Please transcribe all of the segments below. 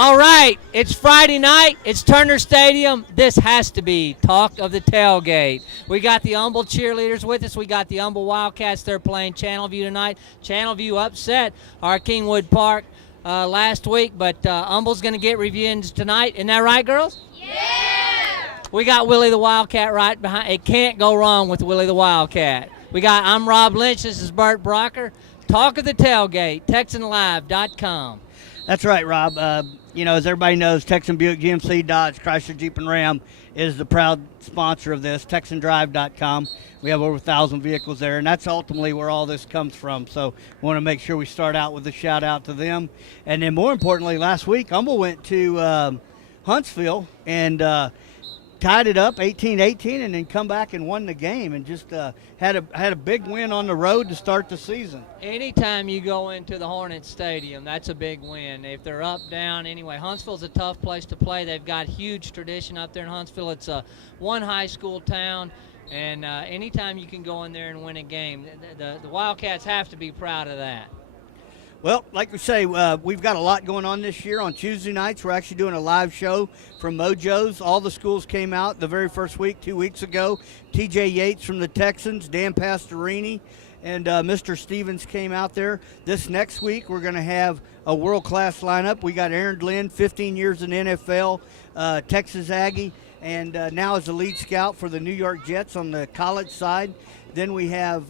All right, it's Friday night. It's Turner Stadium. This has to be talk of the tailgate. We got the Humble Cheerleaders with us. We got the Humble Wildcats. They're playing Channelview tonight. Channelview upset our Kingwood Park last week, but Humble's going to get reviews tonight. Isn't that right, girls? Yeah! We got Willie the Wildcat right behind. It can't go wrong with Willie the Wildcat. I'm Rob Lynch. This is Bert Brocker. Talk of the tailgate, TexanLive.com. That's right, Rob. As everybody knows, Texan Buick GMC Dodge Chrysler Jeep and Ram is the proud sponsor of this, TexanDrive.com. We have over 1,000 vehicles there, and that's ultimately where all this comes from. So we want to make sure we start out with a shout-out to them. And then more importantly, last week, Humble went to Huntsville and tied it up 18-18 and then come back and won the game and just had a big win on the road to start the season. Anytime you go into the Hornets Stadium, that's a big win. If they're up, down, anyway. Huntsville's a tough place to play. They've got huge tradition up there in Huntsville. It's a one high school town, and anytime you can go in there and win a game, the Wildcats have to be proud of that. Well, like we say, we've got a lot going on this year. On Tuesday nights, we're actually doing a live show from Mojo's. All the schools came out the very first week, 2 weeks ago. T.J. Yates from the Texans, Dan Pastorini, and Mr. Stevens came out there. This next week, we're going to have a world-class lineup. We got Aaron Glenn, 15 years in NFL, Texas Aggie, and now is the lead scout for the New York Jets on the college side. Then we have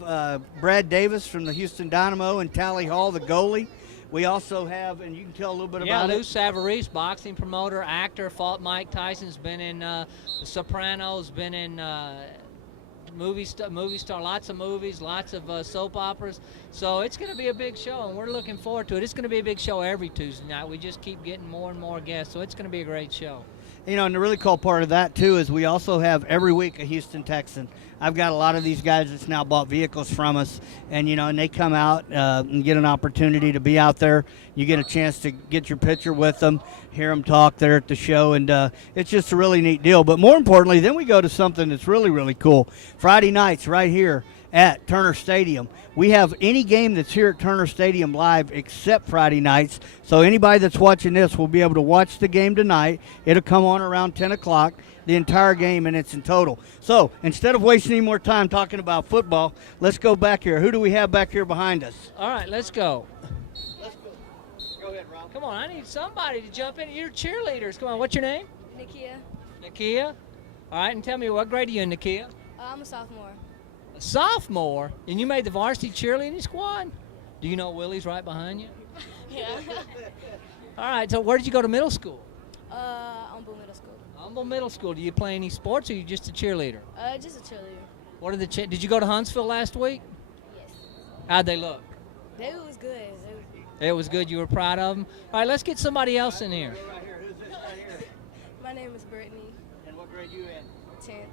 Brad Davis from the Houston Dynamo and Tally Hall, the goalie. We also have, and you can tell a little bit about it. Lou Savarese, boxing promoter, actor, fought Mike Tyson's been in The Sopranos, been in movie star, lots of movies, lots of soap operas. So it's going to be a big show, and we're looking forward to it. It's going to be a big show every Tuesday night. We just keep getting more and more guests, so it's going to be a great show. And the really cool part of that, too, is we also have every week a Houston Texan. I've got a lot of these guys that's now bought vehicles from us, and they come out and get an opportunity to be out there. You get a chance to get your picture with them, hear them talk there at the show, and it's just a really neat deal. But more importantly, then we go to something that's really, really cool. Friday nights right here at Turner Stadium. We have any game that's here at Turner Stadium live except Friday nights. So anybody that's watching this will be able to watch the game tonight. It'll come on around 10 o'clock, the entire game, and it's in total. So instead of wasting any more time talking about football, let's go back here. Who do we have back here behind us? All right, let's go. Let's go. Go ahead, Rob. Come on, I need somebody to jump in. You're cheerleaders. Come on, what's your name? Nakia. All right, and tell me, what grade are you in, Nakia? I'm a sophomore. A sophomore? And you made the varsity cheerleading squad? Do you know Willie's right behind you? Yeah. All right, so where did you go to middle school? Humble Middle School. Humble Middle School. Do you play any sports, or are you just a cheerleader? Just a cheerleader. What are the did you go to Huntsville last week? Yes. How'd they look? They was good. It was good. You were proud of them? All right, let's get somebody else in here. Right here. Who's this right here? My name is Brittany. And what grade you in? 10th. 10?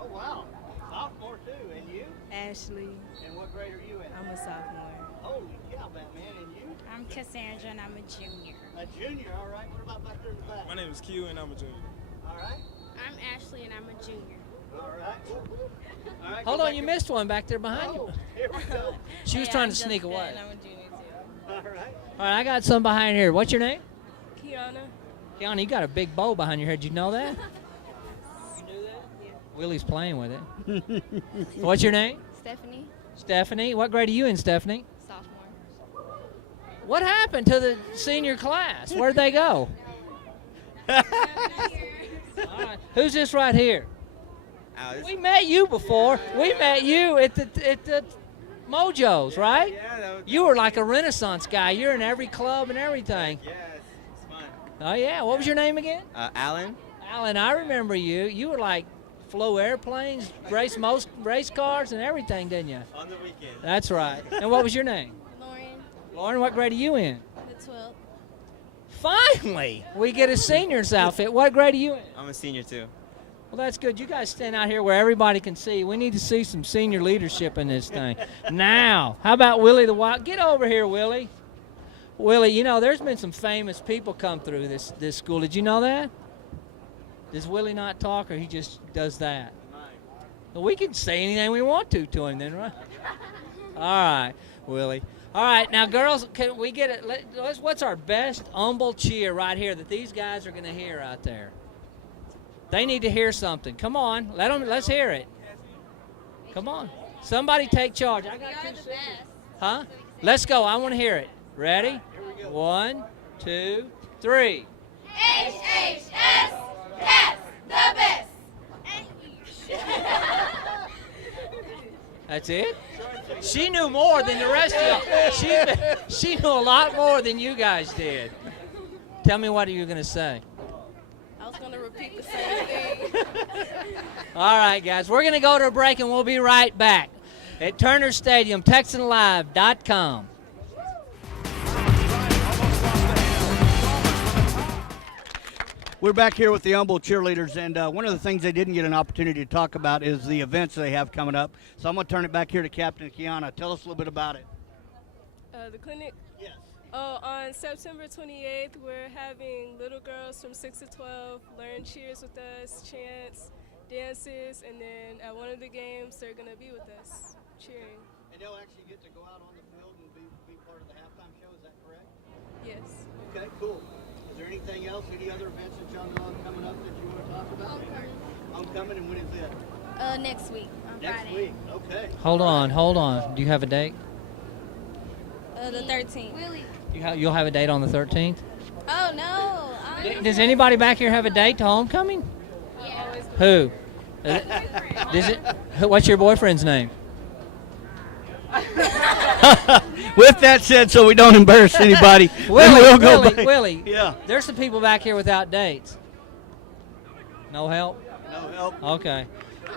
Oh, wow. Sophomore, too. And you? Ashley. And what grade are you in? I'm a sophomore. Holy cow, Batman. And you? I'm Cassandra, and I'm a junior. A junior, all right. What about back there in the back? My name is Q, and I'm a junior. All right. I'm Ashley, and I'm a junior. All right. All right. Hold on, you missed one back there behind you. Here we go. She was trying to sneak away. And I'm a junior, too. All right. All right, I got some behind here. What's your name? Kiana. Kiana, you got a big bow behind your head. Did you know that? You knew that? Yeah. Willie's playing with it. What's your name? Stephanie. Stephanie. What grade are you in, Stephanie? Sophomore. What happened to the senior class? Where'd they go? All right. Who's this right here? We met you before. We met you at the Mojo's, right? Yeah, You were like a Renaissance guy. You're in every club and everything. yeah, it's fun. Oh, yeah. What was your name again? Alan? Alan, I remember you. You were like flew airplanes, raced most race cars and everything, didn't you? On the weekend. That's right. And what was your name? Lauren. Lauren, what grade are you in? The 12th. Finally, we get a senior's outfit. What grade are you in? I'm a senior, too. Well, that's good. You guys stand out here where everybody can see. We need to see some senior leadership in this thing. Now, how about Willie the Wild? Get over here, Willie. Willie, there's been some famous people come through this school. Did you know that? Does Willie not talk, or he just does that? Well, we can say anything we want to him then, right? All right, Willie. All right, now, girls, can we get it? What's our best Humble cheer right here that these guys are going to hear out there? They need to hear something. Come on, let's hear it. Come on. Somebody take charge. I got two singers. Huh? Let's go. I want to hear it. Ready? 1, 2, 3. HHS, Cats, the best. That's it? She knew more than the rest of y'all. She knew a lot more than you guys did. Tell me what are you going to say? I was going to repeat the same thing. All right, guys. We're going to go to a break, and we'll be right back at Turner Stadium, TexanLive.com. We're back here with the Humble Cheerleaders, and one of the things they didn't get an opportunity to talk about is the events they have coming up. So I'm going to turn it back here to Captain Kiana. Tell us a little bit about it. The clinic? Yes. Oh, on September 28th, we're having little girls from 6 to 12 learn cheers with us, chants, dances, and then at one of the games, they're going to be with us cheering. And they'll actually get to go out on the field and be part of the halftime show, is that correct? Yes. Okay, cool. Is there anything else, any other events that y'all know of coming up that you want to talk about? Homecoming, and when is it? Next week on Next Friday. week, okay. Hold on. Do you have a date? The 13th. You'll have a date on the 13th? Oh no. Does anybody back here have a date to homecoming? Yeah. Who? Does it? What's your boyfriend's name? With that said, so we don't embarrass anybody, we'll go back. Willie, Yeah. there's some people back here without dates. No help? No help. Okay.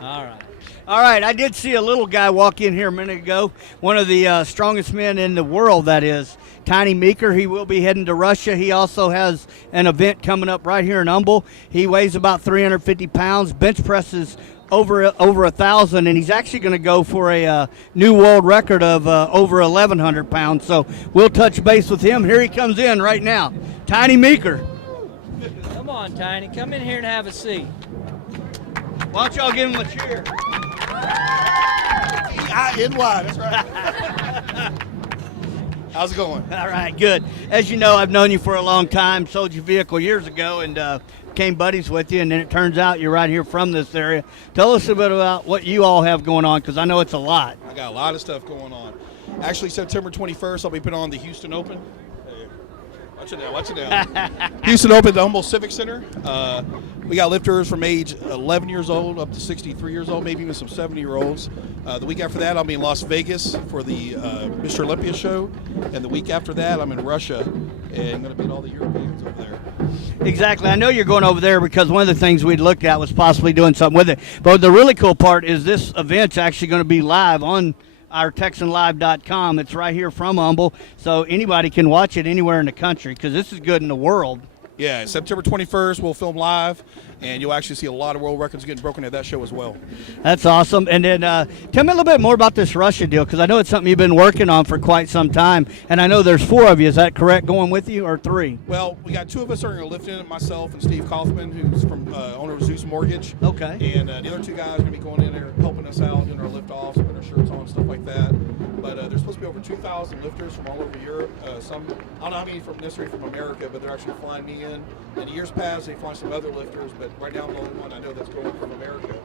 All right. All right, I did see a little guy walk in here a minute ago, one of the strongest men in the world, that is, Tiny Meeker. He will be heading to Russia. He also has an event coming up right here in Humble. He weighs about 350 pounds, bench presses over 1,000, and he's actually going to go for a new world record of over 1,100 pounds. So we'll touch base with him. Here he comes in right now, Tiny Meeker. Come on, Tiny. Come in here and have a seat. Why don't y'all give him a cheer? I-N-Y, that's right. How's it going? All right, good. As you know, I've known you for a long time, sold your vehicle years ago, and became buddies with you, and then it turns out you're right here from this area. Tell us a bit about what you all have going on, because I know it's a lot. I got a lot of stuff going on. Actually, September 21st, I'll be putting on the Houston Open. Hey, watch it down. Houston Open at the Humble Civic Center. We got lifters from age 11 years old up to 63 years old, maybe even some 70-year-olds. The week after that, I'll be in Las Vegas for the Mr. Olympia show. And the week after that, I'm in Russia and I'm going to beat all the Europeans over there. Exactly. I know you're going over there because one of the things we'd looked at was possibly doing something with it. But the really cool part is this event's actually going to be live on our TexanLive.com. It's right here from Humble, so anybody can watch it anywhere in the country because this is good in the world. Yeah, September 21st, we'll film live, and you'll actually see a lot of world records getting broken at that show as well. That's awesome. And then tell me a little bit more about this Russia deal, because I know it's something you've been working on for quite some time, and I know there's 4 of you. Is that correct, going with you, or 3? Well, we got 2 of us are going to lift in it, myself and Steve Kaufman, who's from owner of Zeus Mortgage. Okay. And the other 2 guys are going to be going in there helping us out, doing our lift-offs, putting our shirts on, stuff like that. But there's supposed to be over 2,000 lifters from all over Europe. Some, I don't know how many necessarily from America, but they're actually flying me in. In years past, they fly some other lifters, but right now I'm the only one I know that's going from America.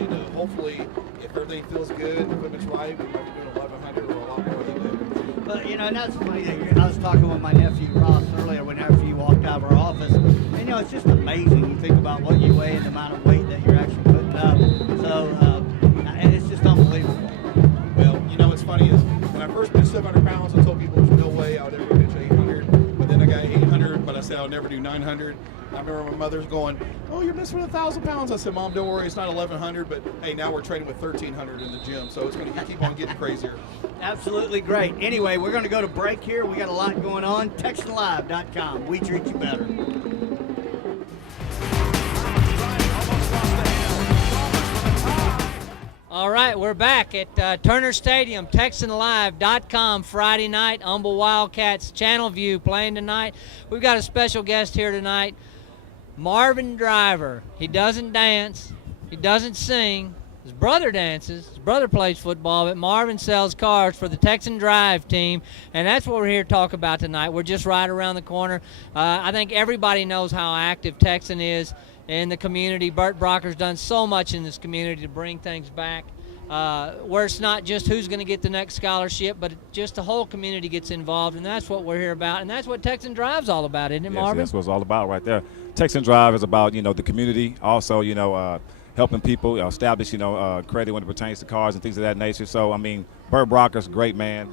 And hopefully, if everything feels good, the equipment's right, we might be doing 1,100 or a lot more than that. But, you know, and that's funny. I was talking with my nephew Ross earlier whenever you walked out of our office. And, you know, it's just amazing. You think about what you weigh and the amount of weight that you're actually putting up. So, and it's just unbelievable. Well, you know what's funny is when I first bench 700 pounds, I told people there's no way I would ever bench 800. But then I got 800, but I said I'll never do 900. I remember my mother's going, "Oh, you're missing 1,000 pounds." I said, "Mom, don't worry, it's not 1,100, but hey, now we're training with 1,300 in the gym, so it's going to keep on getting crazier." Absolutely great. Anyway, we're going to go to break here. We got a lot going on. TexanLive.com. We treat you better. All right, we're back at Turner Stadium, TexanLive.com, Friday night. Humble Wildcats Channelview playing tonight. We've got a special guest here tonight, Marvin Driver. He doesn't dance, he doesn't sing, His brother dances. His brother plays football, but Marvin sells cars for the Texan Drive team, and that's what we're here to talk about tonight. We're just right around the corner. I think everybody knows how active Texan is in the community. Bert Brocker's done so much in this community to bring things back, where it's not just who's going to get the next scholarship, but just the whole community gets involved, and that's what we're here about, and that's what Texan Drive's all about, isn't it, Marvin? Yes, that's what it's all about right there. Texan Drive is about, the community, also, helping people establish, credit when it pertains to cars and things of that nature. So, I mean, Bert Brocker's a great man,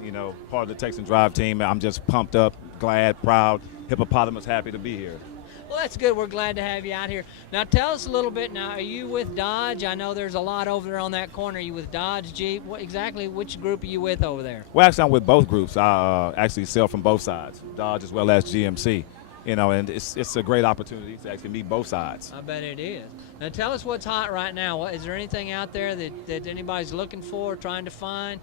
part of the Texan Drive team. I'm just pumped up, glad, proud, hippopotamus, happy to be here. Well, that's good. We're glad to have you out here. Now, tell us a little bit. Now, are you with Dodge? I know there's a lot over there on that corner. Are you with Dodge, Jeep? Which group are you with over there? Well, actually, I'm with both groups. I actually sell from both sides, Dodge as well as GMC. And it's a great opportunity to actually meet both sides. I bet it is. Now, tell us what's hot right now. Is there anything out there that anybody's looking for, trying to find?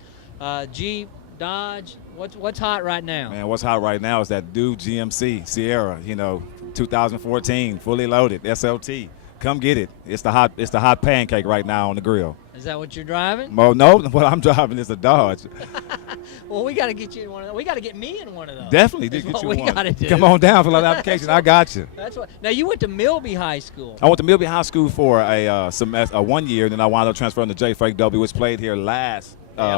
Jeep, Dodge, what's hot right now? Man, what's hot right now is that new GMC Sierra, 2014, fully loaded, SLT. Come get it. It's the hot pancake right now on the grill. Is that what you're driving? Well, no, what I'm driving is a Dodge. Well, we got to get you in one of those. We got to get me in one of those. Definitely That's did get what you we one. gotta do. Come on down, fill out the application. I got you. That's what. Now, you went to Milby High School. I went to Milby High School for a semester, 1 year, and then I wound up transferring to J. Frank W., which played here last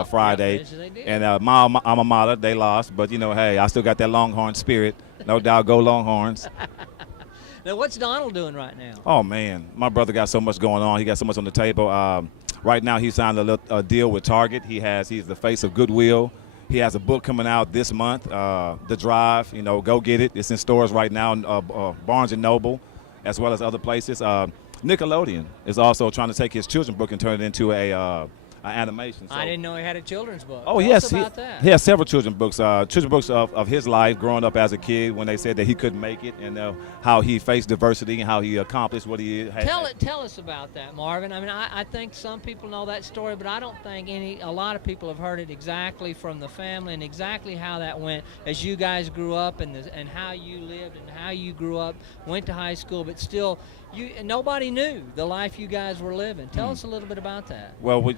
Friday. Yes, they did. And my alma mater, they lost, but hey, I still got that Longhorn spirit. No doubt, go Longhorns. Now, what's Donald doing right now? Oh man, my brother got so much going on. He got so much on the table. Right now, he signed a deal with Target. He's the face of Goodwill. He has a book coming out this month, The Drive. Go get it. It's in stores right now, Barnes & Noble, as well as other places. Nickelodeon is also trying to take his children's book and turn it into an animation. So. I didn't know he had a children's book. Oh, Tell yes. us about that. He has several children's books of his life growing up as a kid when they said that he couldn't make it, and how he faced diversity and how he accomplished what he had. Tell us about that, Marvin. I mean, I think some people know that story, but I don't think a lot of people have heard it exactly from the family and exactly how that went as you guys grew up and how you lived and how you grew up, went to high school, but still nobody knew the life you guys were living. Tell us a little bit about that. Well,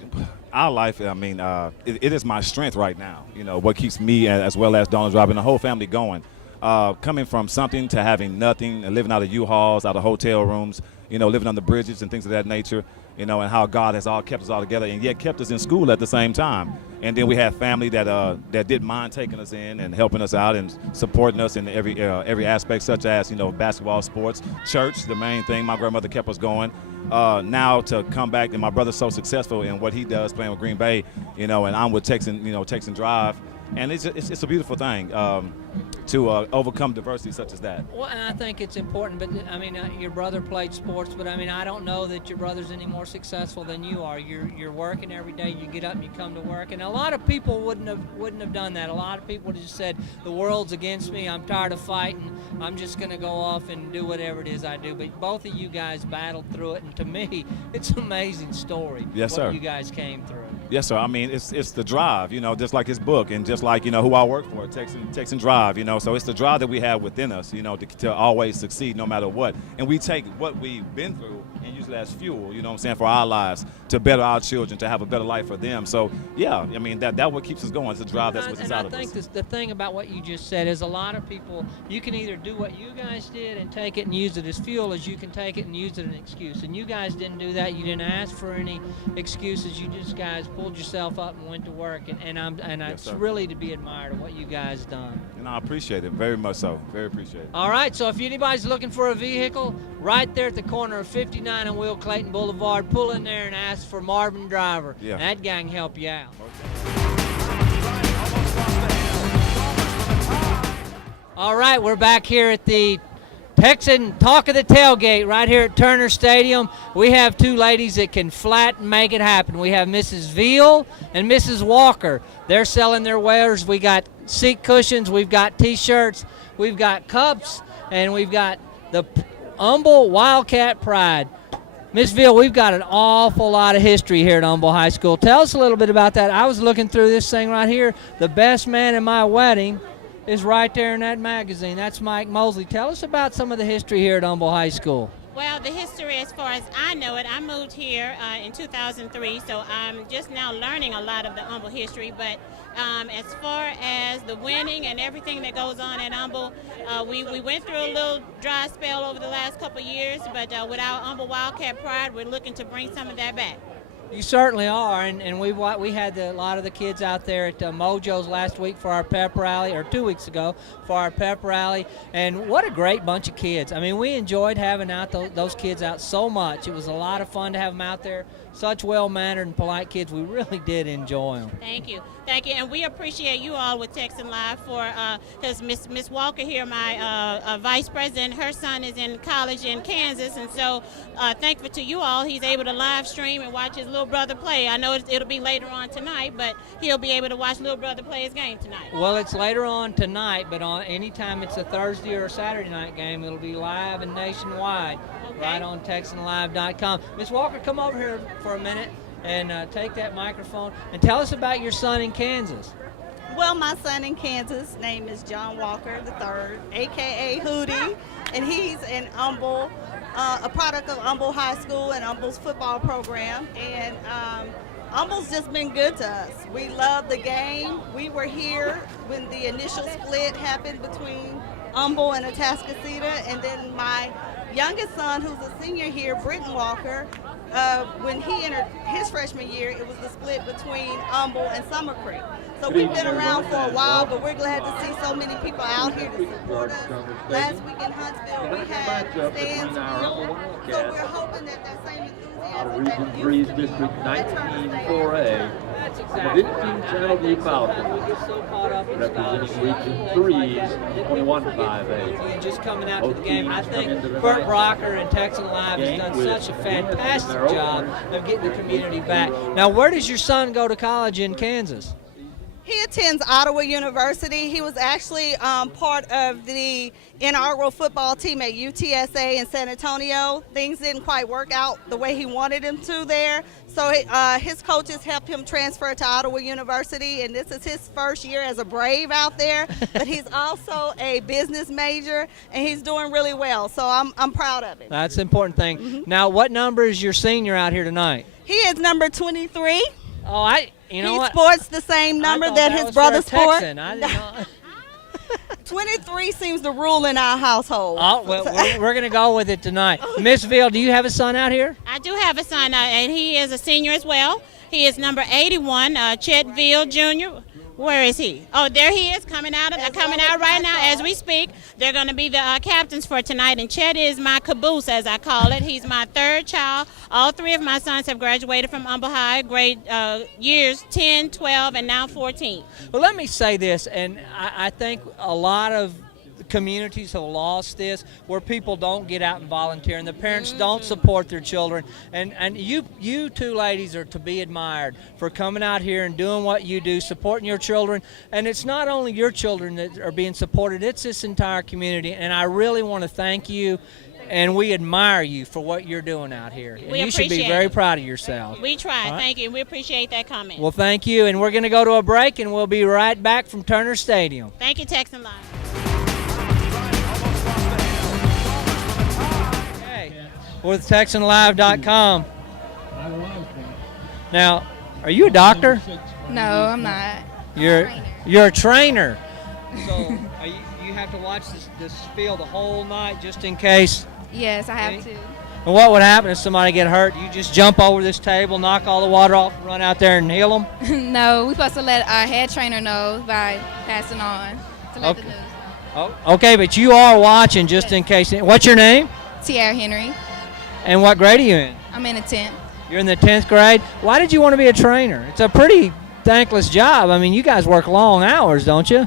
our life, I mean, it is my strength right now. What keeps me as well as Donald Driver and the whole family going. Coming from something to having nothing, and living out of U-Hauls, out of hotel rooms, living under bridges and things of that nature, and how God has all kept us all together and yet kept us in school at the same time. And then we have family that didn't mind taking us in and helping us out and supporting us in every aspect, such as, basketball, sports, church, the main thing. My grandmother kept us going. Now to come back, and my brother's so successful in what he does playing with Green Bay, and I'm with Texan Drive. And it's a beautiful thing to overcome diversity such as that. Well, and I think it's important, but I mean, your brother played sports, but I mean, I don't know that your brother's any more successful than you are. You're working every day. You get up and you come to work, and a lot of people wouldn't have done that. A lot of people would have just said, the world's against me. I'm tired of fighting. I'm just going to go off and do whatever it is I do. But both of you guys battled through it, and to me, it's an amazing story. Yes, sir. What you guys came through. Yes, sir. I mean, it's the drive, just like his book, and just like, who I work for, Texan Drive, So it's the drive that we have within us, to always succeed no matter what. And we take what we've been through and use it as fuel, for our lives, to better our children, to have a better life for them. So, yeah, I mean, that's what keeps us going. It's a drive that's what's inside of us. And I think the thing about what you just said is a lot of people, you can either do what you guys did and take it and use it as fuel, as you can take it and use it as an excuse. And you guys didn't do that. You didn't ask for any excuses. You just guys pulled yourself up and went to work. And Yes, it's sir. really to be admired of what you guys done. And I appreciate it, very much so. Very appreciate it. All right, so if anybody's looking for a vehicle, right there at the corner of 59 and Will Clayton Boulevard, pull in there and ask for Marvin Driver. Yeah. And that gang help you out. All right, we're back here at the Texan Talk of the Tailgate right here at Turner Stadium. We have two ladies that can flat make it happen. We have Mrs. Veal and Mrs. Walker. They're selling their wares. We got seat cushions, we've got T-shirts, we've got cups, and we've got the Humble Wildcat Pride. Miss Veal, we've got an awful lot of history here at Humble High School. Tell us a little bit about that. I was looking through this thing right here. The best man in my wedding is right there in that magazine. That's Mike Mosley. Tell us about some of the history here at Humble High School. Well, the history, as far as I know it, I moved here in 2003, so I'm just now learning a lot of the Humble history. But as far as the winning and everything that goes on at Humble, we went through a little dry spell over the last couple of years, but with our Humble Wildcat pride, we're looking to bring some of that back. You certainly are, and we had a lot of the kids out there at Mojo's last week for our pep rally, or 2 weeks ago for our pep rally, and what a great bunch of kids. I mean, we enjoyed having out those kids out so much. It was a lot of fun to have them out there. Such well-mannered and polite kids. We really did enjoy them. Thank you, and we appreciate you all with Texan Live for because Miss Walker here, my vice president, her son is in college in Kansas, and so thankful to you all. He's able to live stream and watch his little brother play. I know it'll be later on tonight, but he'll be able to watch little brother play his game tonight. Well, it's later on tonight, but on anytime it's a Thursday or a Saturday night game, it'll be live and nationwide, right on TexanLive.com. Miss Walker, come over here for a minute and take that microphone and tell us about your son in Kansas. Well, my son in Kansas' name is John Walker III, a.k.a. Hootie, and he's in Humble, a product of Humble High School and Humble's football program. And Humble's just been good to us. We love the game. We were here when the initial split happened between Humble and Atascocita, and then my youngest son, who's a senior here, Britton Walker, when he entered his freshman year, it was the split between Humble and Summer Creek. So we've been around for a while, but we're glad to see so many people out here to support us. Last week in Huntsville, we had stands filled, so we're hoping that that same enthusiasm Region 3's District 19-4A, 15 Channelview Falcons, representing Region 3's 21-5A. Just coming out to the game, I think Bert Brocker and Texan Live has done such a fantastic job of getting the community back. Now, where does your son go to college in Kansas? He attends Ottawa University. He was actually part of the inaugural football team at UTSA in San Antonio. Things didn't quite work out the way he wanted them to there. So his coaches helped him transfer to Ottawa University, and this is his first year as a Brave out there. But he's also a business major, and he's doing really well. So I'm proud of him. That's the important thing. Mm-hmm. Now, what number is your senior out here tonight? He is number 23. Oh, you know he what? sports the same number that his brother sports. I didn't know. 23 seems the rule in our household. Oh, well, we're going to go with it tonight. Miss Ville, do you have a son out here? I do have a son, and he is a senior as well. He is number 81, Chet Ville Jr. Where is he? Oh, there he is, coming out right now as we speak. They're going to be the captains for tonight, and Chet is my caboose, as I call it. He's my third child. All three of my sons have graduated from Humble High, grade years 10, 12, and now 14. Well, let me say this, and I think a lot of communities have lost this, where people don't get out and volunteer, and the parents don't support their children. And you two ladies are to be admired for coming out here and doing what you do, supporting your children. And it's not only your children that are being supported, it's this entire community. And I really want to thank you, and we admire you for what you're doing out here. And you should be very proud of yourself. We try. Right? Thank you. We appreciate that comment. Well, thank you. And we're going to go to a break, and we'll be right back from Turner Stadium. Thank you, Texan Live. With TexanLive.com. Now, are you a doctor? No, I'm not. You're a trainer. So you have to watch this field the whole night just in case. Yes, I have to. And what would happen if somebody get hurt? You just jump over this table, knock all the water off, and run out there and heal them? No, we're supposed to let our head trainer know by passing on to let the news know. Oh, okay, but you are watching just in case. What's your name? Tierra Henry. And what grade are you in? I'm in the 10th. You're in the 10th grade? Why did you want to be a trainer? It's a pretty thankless job. I mean, you guys work long hours, don't you?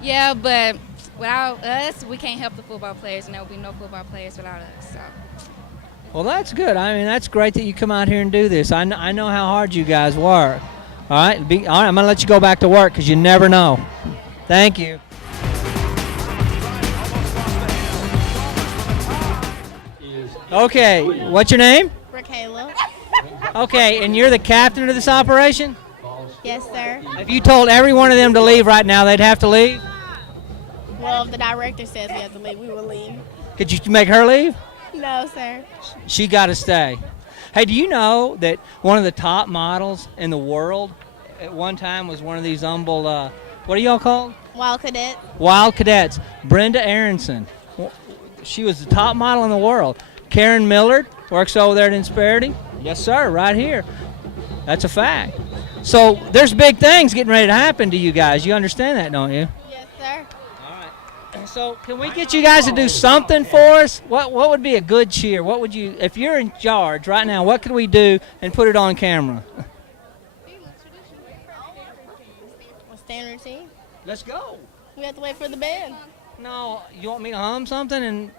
Yeah, but without us, we can't help the football players, and there will be no football players without us. So. Well, that's good. I mean, that's great that you come out here and do this. I know how hard you guys work. All right, I'm going to let you go back to work because you never know. Thank you. Okay, what's your name? Raquela. Okay, and you're the captain of this operation? Yes, sir. If you told every one of them to leave right now, they'd have to leave? Well, if the director says we have to leave, we will leave. Could you make her leave? No, sir. She got to stay. Hey, do you know that one of the top models in the world at one time was one of these Humble, what are y'all called? Wild Cadet. Wild Cadets. Brenda Aronson. She was the top model in the world. Karen Millard works over there at Insperity. Yes, sir, right here. That's a fact. So there's big things getting ready to happen to you guys. You understand that, don't you? Yes, sir. So can we get you guys to do something for us? What would be a good cheer? What would you, if you're in charge right now, what could we do and put it on camera? A stand routine. Let's go. We have to wait for the band. No, you want me to hum something? And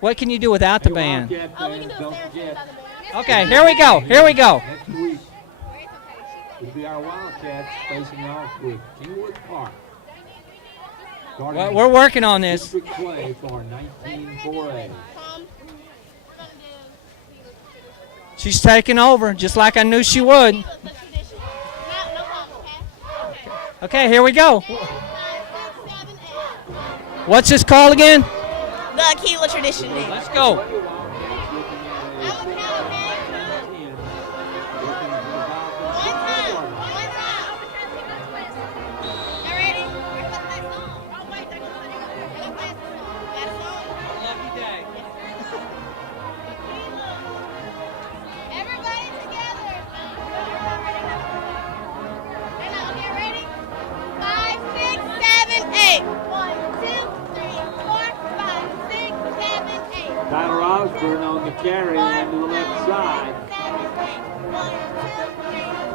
what can you do without the band? Oh, we can do a stand routine without the band. Okay, here we go. Here we go. Next week will be our Wildcats facing off with Kingwood Park. Well, we're working on this. District play for 19-4A. She's taking over, just like I knew she would. Okay, here we go. What's this called again? The Aquila tradition. Let's go. Tyler Osborne on the carry and to the left side.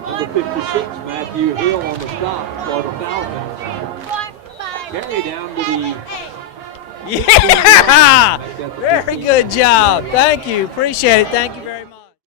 Number 56, Matthew Hill on the stop for the Falcons. Carry down to the... Yeah! Very good job. Thank you. Appreciate it. Thank you very much.